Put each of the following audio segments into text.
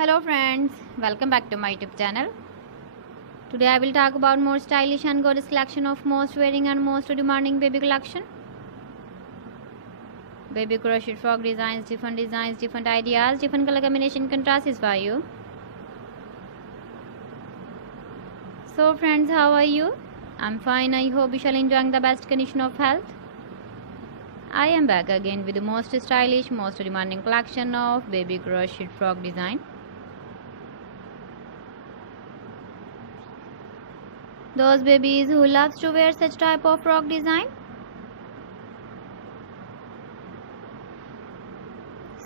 Hello friends, welcome back to my YouTube channel. Today I will talk about more stylish and gorgeous collection of most wearing and most demanding baby collection. Baby crochet frog designs, different ideas, different color combination contrasts for you. So friends, how are you? I'm fine. I hope you shall enjoying the best condition of health. I am back again with the most stylish, most demanding collection of baby crochet frog design. Those babies who loves to wear such type of frog design.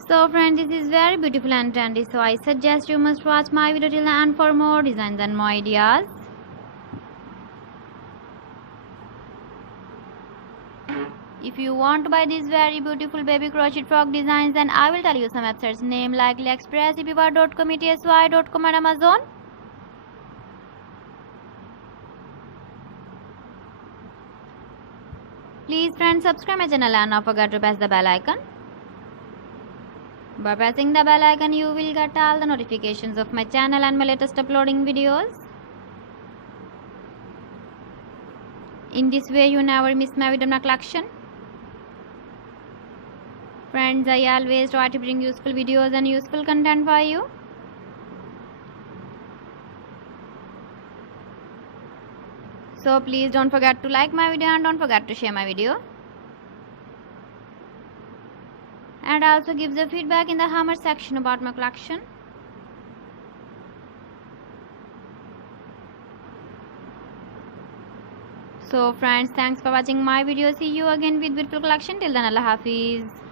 So friends, this is very beautiful and trendy, so I suggest you must watch my video till the end for more designs and more ideas. If you want to buy these very beautiful baby crochet frog designs, then I will tell you some websites name like AliExpress, eBay.com, ETSY.com and Amazon. Please friends, subscribe my channel and not forget to press the bell icon. By pressing the bell icon, you will get all the notifications of my channel and my latest uploading videos. In this way, you never miss my video collection. Friends, I always try to bring useful videos and useful content for you. So please don't forget to like my video and don't forget to share my video. And also give the feedback in the comment section about my collection. So friends, thanks for watching my video. See you again with beautiful collection. Till then, Allah Hafiz.